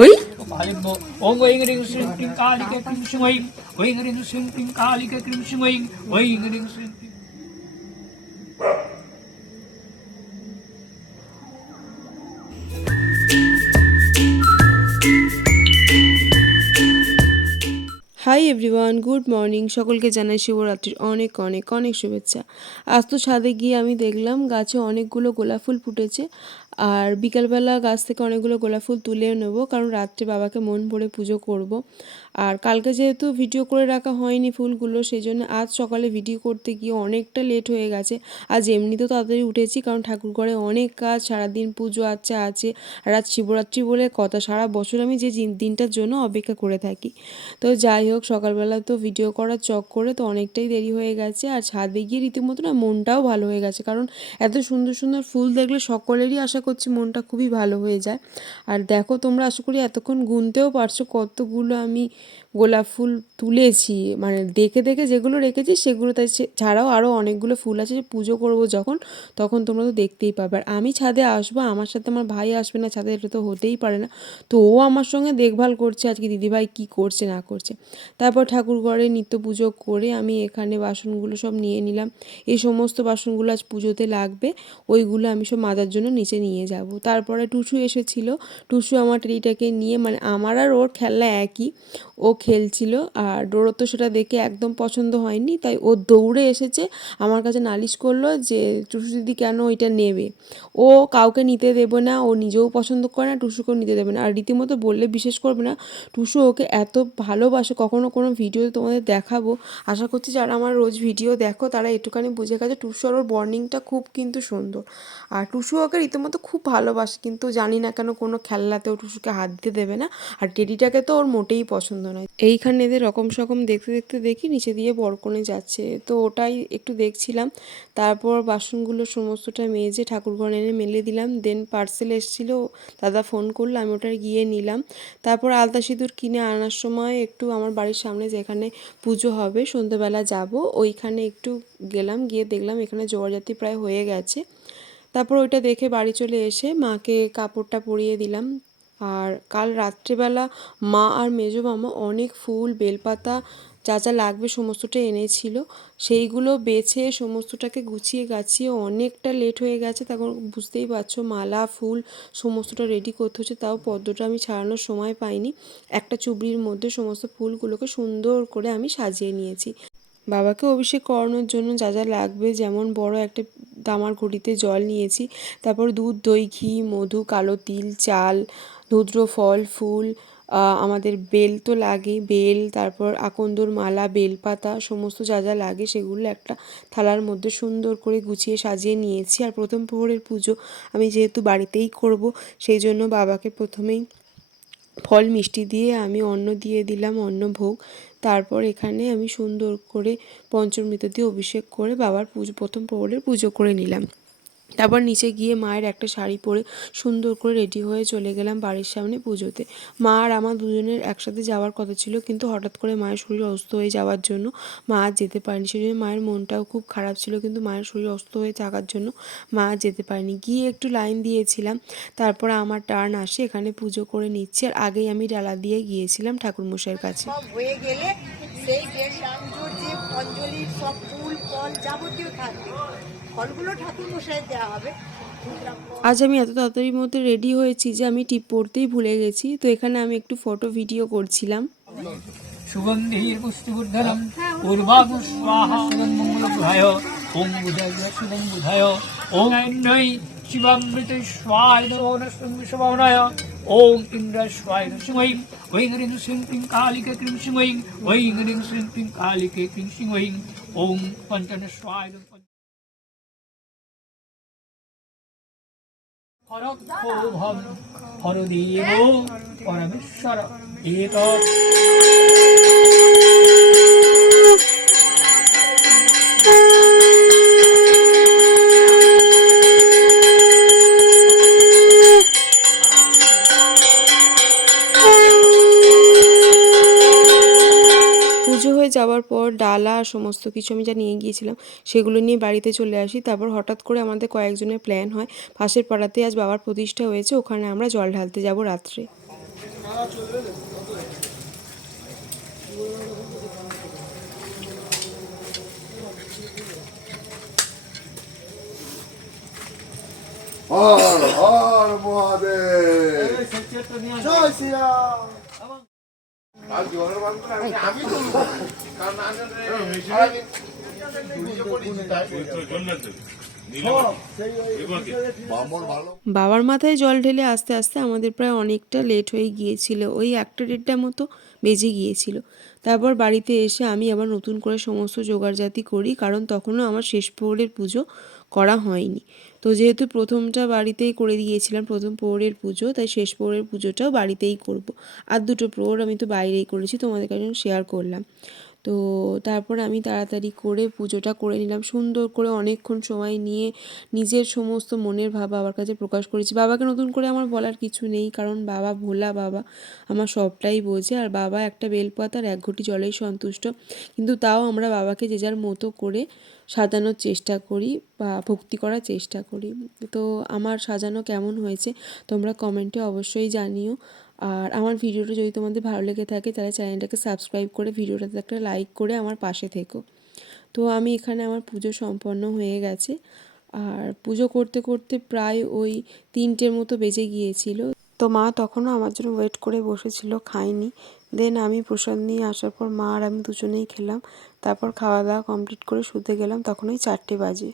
ওই Om Ring Ring Sing Ping Kali Ke Krim Swing, Ring Ring Sing Ping Kali Ke Krim Swing, Ring Ring Sing Ping. Hi everyone, good morning. সকলকে জানাই শিবরাত্রির অনেক অনেক অনেক শুভেচ্ছা। আজ তো ছাদে গিয়ে আমি দেখলাম গাছে অনেকগুলো গোলাপ ফুল ফুটেছে, আর বিকালবেলা গাছ থেকে অনেকগুলো গোলাপ ফুল তুলে নেবো, কারণ রাত্রে বাবাকে মন ভরে পুজো করব। আর কালকে যেহেতু ভিডিও করে রাখা হয়নি ফুলগুলো, সেই জন্য আজ সকালে ভিডিও করতে গিয়ে অনেকটা লেট হয়ে গেছে। আজ এমনিতেও তাড়াতাড়ি উঠেছি, কারণ ঠাকুরঘরে অনেক কাজ, সারাদিন পুজো আছে। আর আজ শিবরাত্রি বলে কথা, সারা বছর আমি যে দিনটার জন্য অপেক্ষা করে থাকি। তো যাই হোক, সকালবেলা তো ভিডিও করার চক্করে তো অনেকটাই দেরি হয়ে গেছে। আর ছাদে গিয়ে রীতিমতো না মনটাও ভালো হয়ে গেছে, কারণ এত সুন্দর সুন্দর ফুল দেখলে সকলেরই আশা করছি মনটা খুবই ভালো হয়ে যায়। আর দেখো তোমরা, আশা করি এতক্ষণ গুনতেও পারছো কতগুলো আমি গোলাপ ফুল তুলেছি। মানে দেখে দেখে যেগুলো রেখেছি সেগুলো, তাই ছাড়াও আরও অনেকগুলো ফুল আছে, যে পুজো করব যখন, তখন তোমরা তো দেখতেই পাবে। আর আমি ছাদে আসবো, আমার সাথে আমার ভাই আসবে না ছাদে, এটা তো হতেই পারে না। তো ও আমার সঙ্গে দেখভাল করছে আজকে দিদিভাই কী করছে না করছে। তারপর ঠাকুর ঘরে নিত্য পুজো করে আমি এখানে বাসনগুলো সব নিয়ে নিলাম। এই সমস্ত বাসনগুলো আজ পুজোতে লাগবে, ওইগুলো আমি সব মাজার জন্য নিচে নিয়ে যাব। তারপরে টুসু এসেছিল, টুসু আমার টেডিটাকে নিয়ে, মানে আমার আর ওর খেলনা একই, ও খেলছিল। আর ডোরো তো সেটা দেখে একদম পছন্দ হয়নি, তাই ও দৌড়ে এসেছে আমার কাছে, নালিশ করলো যে টুসু দিদি কেন ওইটা নেবে। ও কাউকে নিতে দেবে না, ও নিজেও পছন্দ করে না, টুসুকেও নিতে দেবে না। আর রীতিমতো বললে বিশ্বাস করবে না, টুসু ওকে এত ভালোবাসে, কখনো কোনো ভিডিও তোমাদের দেখাবো। আশা করছি যারা আমার রোজ ভিডিও দেখো তারা একটুখানি বুঝে গেছে টুসু আর ওর বর্নিংটা খুব কিন্তু সুন্দর। আর টুসু ওকে রীতিমতো খুব ভালোবাসে, কিন্তু জানি না কেন কোনো খেলনাতেও টুসুকে হাত দিতে দেবে না। আর টেডিটাকে তো ওর মোটেই পছন্দ নয়। এইখানে এদের রকম সকম দেখতে দেখতে দেখি নিচে দিয়ে বরকনে যাচ্ছে, তো ওটাই একটু দেখছিলাম। তারপর বাসনগুলো সমস্তটা মেজে ঠাকুরঘর এনে মেলে দিলাম। দেন পার্সেল এসেছিলো, দাদা ফোন করলো, আমি ওটা গিয়ে নিলাম। তারপর আলতা সিঁদুর কিনে আনার সময় একটু আমার বাড়ির সামনে যেখানে পুজো হবে সন্ধ্যেবেলা যাব, ওইখানে একটু গেলাম, গিয়ে দেখলাম এখানে জোগাড়জাতি প্রায় হয়ে গেছে। তারপর ওইটা দেখে বাড়ি চলে এসে মাকে কাপড়টা পরিয়ে দিলাম। আর কাল রাত্রেবেলা মা আর মেজো মামা অনেক ফুল, বেলপাতা, যা যা লাগবে সমস্তটা এনেছিল, সেইগুলো বেছে সমস্তটাকে গুছিয়ে গাছিয়ে অনেকটা লেট হয়ে গেছে। তখন বুঝতেই পারছো মালা ফুল সমস্তটা রেডি করতে হচ্ছে, তাও পদ্মটা আমি ছাড়ানোর সময় পাইনি। একটা চুবড়ির মধ্যে সমস্ত ফুলগুলোকে সুন্দর করে আমি সাজিয়ে নিয়েছি। বাবাকে অভিষেক করানোর জন্য যা যা লাগবে, যেমন বড় একটা তামার ঘটিতে জল নিয়েছি, তারপর দুধ, দই, ঘি, মধু, কালো তিল, চাল, ধুদ্র ফল, ফুল, আমাদের বেল তো লাগেই, বেল, তারপর আকন্দর মালা, বেলপাতা, সমস্ত যা যা লাগে সেগুলো একটা থালার মধ্যে সুন্দর করে গুছিয়ে সাজিয়ে নিয়েছি। আর প্রথম প্রহরের পুজো আমি যেহেতু বাড়িতেই করব, সেই জন্য বাবাকে প্রথমেই ফল মিষ্টি দিয়ে আমি অন্ন দিয়ে দিলাম, অন্নভোগ। তারপর এখানে আমি সুন্দর করে পঞ্চামৃত দিয়ে অভিষেক করে বাবার প্রথম প্রহরের পুজো করে নিলাম। তারপর নিচে গিয়ে মায়ের একটা শাড়ি পরে সুন্দর করে রেডি হয়ে চলে গেলাম বাড়ির সামনে পুজোতে। মা আর আমার দুজনের একসাথে যাওয়ার কথা ছিল, কিন্তু হঠাৎ করে মায়ের শরীর অসুস্থ হয়ে যাওয়ার জন্য মা আর যেতে পারেনি। সেই জন্য মায়ের মনটাও খুব খারাপ ছিল, কিন্তু মায়ের শরীর অসুস্থ হয়ে থাকার জন্য মা আর যেতে পারেনি। গিয়ে একটু লাইন দিয়েছিলাম, তারপর আমার টার্ন আসে, এখানে পুজো করে নিচ্ছি। আর আগেই আমি ডালা দিয়ে গিয়েছিলাম ঠাকুরমশাইয়ের কাছে। হয়ে গেলে সেই পুজোর যে অঞ্জলির সব ফুল ফল যাবতীয় থাকবে, ফলগুলো ঠাকুর মশাই দেওয়া হবে। আজ আমি এত তাড়াতাড়ির মধ্যে রেডি হয়েছি যে আমি টিপ পড়তেই ভুলে গেছি। তো এখানে আমি একটু ফটো ভিডিও করছিলাম। সুগন্ধির পুষ্টিবুদ্ধরম পূর্বাগু স্বাহা সুগন্ধমঙ্গলবুধায় ওম বুধায় সুগম বুধায় ওম ইন্দ্রৈ শিবামৃত স্বায় নমঃ ওম ইন্দ্র স্বায় নমঃ ওং হ্রিং শ্রীং ক্লীং কালিকে ক্লীং সিংহৈ ওং হ্রিং শ্রীং ক্লীং কালিকে ক্লীং সিংহৈ ওম পঞ্চন স্বায় হরক্ষোভম হরদেব পরমেশ্বর এতৎ। পুজো হয়ে যাওয়ার পর ডালা সমস্ত কিছু আমি যা নিয়ে গিয়েছিলাম সেগুলো নিয়ে বাড়িতে চলে আসি। তারপর হঠাৎ করে আমাদের কয়েকজনের প্ল্যান হয়, পাশের পাড়াতে আজ বাবার প্রতিষ্ঠা হয়েছে, ওখানে আমরা জল ঢালতে যাব রাত্রে। হর হর মহাদেব, জয় শ্রীরাম। আর জোয়ারের বাঁধবো না, আমি তুলবো। কারণ না জানলে সারাদিন ঘুরিয়ে পড়েছি, তাই বামর ভালো। বাবার মাথায় জল ঢেলে আস্তে আস্তে আমাদের প্রায় অনেকটা লেট হয়ে গিয়েছিল, ওই 1টা-1.5টার মতো বেজে গিয়েছিল। তারপর বাড়িতে এসে আমি আবার নতুন করে সমস্ত জোগাড়জাতি করি, কারণ তখনও আমার শেষ প্রহরের পুজো করা হয়নি। তো যেহেতু প্রথমটা বাড়িতেই করে দিয়েছিলাম, প্রথম প্রহরের পুজো, তাই শেষ প্রহরের পুজোটাও বাড়িতেই করব। আর 2টো প্রহর আমি তো বাইরেই করেছি, তোমাদের কাছে শেয়ার করলাম। তো তারপরে আমি তাড়াতাড়ি করে পুজোটা করে নিলাম, সুন্দর করে অনেকক্ষণ সময় নিয়ে নিজের সমস্ত মনের ভাব বাবার কাছে প্রকাশ করেছি। বাবাকে নতুন করে আমার বলার কিছু নেই, কারণ বাবা ভোলা, বাবা আমার সবটাই বোঝে, আর বাবা একটা বেলপাতা আর 1 ঘটি জলেই সন্তুষ্ট। কিন্তু তাও আমরা বাবাকে যে যার মতো করে সাজানোর চেষ্টা করি বা ভক্তি করার চেষ্টা করি। তো আমার সাজানো কেমন হয়েছে তোমরা কমেন্টে অবশ্যই জানিও। আর আমার ভিডিওটা যদি তোমাদের ভালো লেগে থাকে তাহলে চ্যানেলটাকে সাবস্ক্রাইব করে ভিডিওটাতে একটা লাইক করে আমার পাশে থেকো। তো আমি এখানে আমার পুজো সম্পন্ন হয়ে গেছে, আর পুজো করতে করতে প্রায় ওই 3টের মতো বেজে গিয়েছিল। তো মা তখনও আমার জন্য ওয়েট করে বসেছিল, খাইনি। দেন আমি প্রসাদ নিয়ে আসার পর মা আর আমি দুজনেই খেলাম। তারপর খাওয়া দাওয়া কমপ্লিট করে শুতে গেলাম, তখন ওই 4টে বাজে।